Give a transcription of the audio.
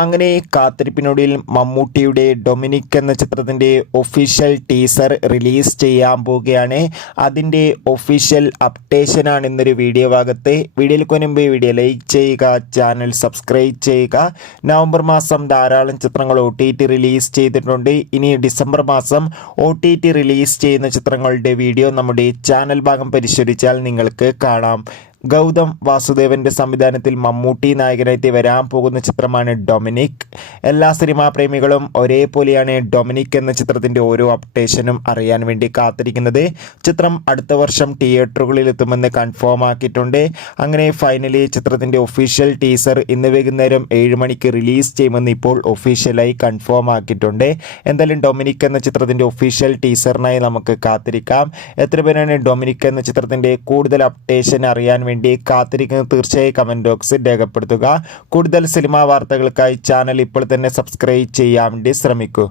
അങ്ങനെ കാത്തിരിപ്പിനൊടുവിൽ മമ്മൂട്ടിയുടെ ഡൊമിനിക് എന്ന ചിത്രത്തിൻ്റെ ഒഫീഷ്യൽ ടീസർ റിലീസ് ചെയ്യാൻ പോവുകയാണ്. അതിൻ്റെ ഒഫീഷ്യൽ അപ്ഡേഷനാണ് ഇന്നൊരു വീഡിയോ ഭാഗത്ത്. വീഡിയോയിലേക്ക് മുൻപ് വീഡിയോ ലൈക്ക് ചെയ്യുക, ചാനൽ സബ്സ്ക്രൈബ് ചെയ്യുക. നവംബർ മാസം ധാരാളം ചിത്രങ്ങൾ OTT റിലീസ് ചെയ്തിട്ടുണ്ട്. ഇനി ഡിസംബർ മാസം OTT റിലീസ് ചെയ്യുന്ന ചിത്രങ്ങളുടെ വീഡിയോ നമ്മുടെ ചാനൽ ഭാഗം പരിശോധിച്ചാൽ നിങ്ങൾക്ക് കാണാം. ഗൗതം വാസുദേവന്റെ സംവിധാനത്തിൽ മമ്മൂട്ടി നായകനായി വരാൻ പോകുന്ന ചിത്രമാണ് ഡൊമിനിക്. എല്ലാ സിനിമാ പ്രേമികളും ഒരേപോലെയാണ് ഡൊമിനിക് എന്ന ചിത്രത്തിൻ്റെ ഓരോ അപ്ഡേഷനും അറിയാൻ വേണ്ടി കാത്തിരിക്കുന്നത്. ചിത്രം അടുത്ത വർഷം തിയേറ്ററുകളിൽ എത്തുമെന്ന് കൺഫേം ആക്കിയിട്ടുണ്ട്. അങ്ങനെ ഫൈനലി ചിത്രത്തിൻ്റെ ഒഫീഷ്യൽ ടീസർ ഇന്ന് വൈകുന്നേരം 7 മണിക്ക് റിലീസ് ചെയ്യുമെന്ന് ഇപ്പോൾ ഒഫീഷ്യലായി കൺഫേം ആക്കിയിട്ടുണ്ട്. എന്തായാലും ഡൊമിനിക് എന്ന ചിത്രത്തിൻ്റെ ഒഫീഷ്യൽ ടീസറിനായി നമുക്ക് കാത്തിരിക്കാം. എത്ര പേരാണ് ഡൊമിനിക് എന്ന ചിത്രത്തിൻ്റെ കൂടുതൽ അപ്ഡേഷൻ അറിയാൻ വേണ്ടി കാത്തിരിക്കുന്നത്? തീർച്ചയായും കമന്റ് ബോക്സിൽ രേഖപ്പെടുത്തുക. കൂടുതൽ സിനിമാ വാർത്തകൾക്കായി ചാനൽ ഇപ്പോൾ തന്നെ സബ്സ്ക്രൈബ് ചെയ്യാൻ വേണ്ടി ശ്രമിക്കൂ.